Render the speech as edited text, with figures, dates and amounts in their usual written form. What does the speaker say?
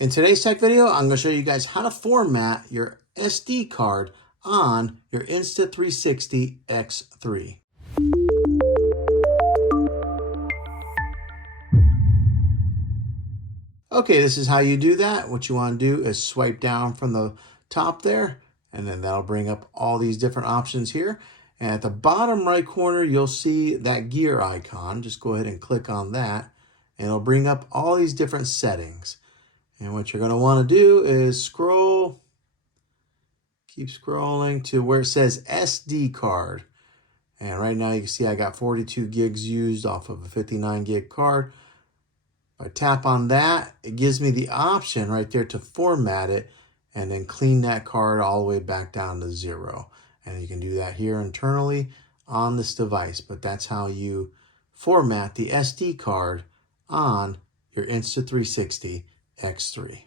In today's tech video, I'm going to show you guys how to format your SD card on your Insta360 X3. Okay, this is how you do that. What you want to do is swipe down from the top there, and then that'll bring up all these different options here. And at the bottom right corner, you'll see that gear icon. Just go ahead and click on that, and it'll bring up all these different settings. And what you're going to want to do is scroll, keep scrolling to where it says SD card. And right now you can see I got 42 gigs used off of a 59 gig card. If I tap on that, it gives me the option right there to format it and then clean that card all the way back down to 0. And you can do that here internally on this device. But that's how you format the SD card on your Insta360 X3.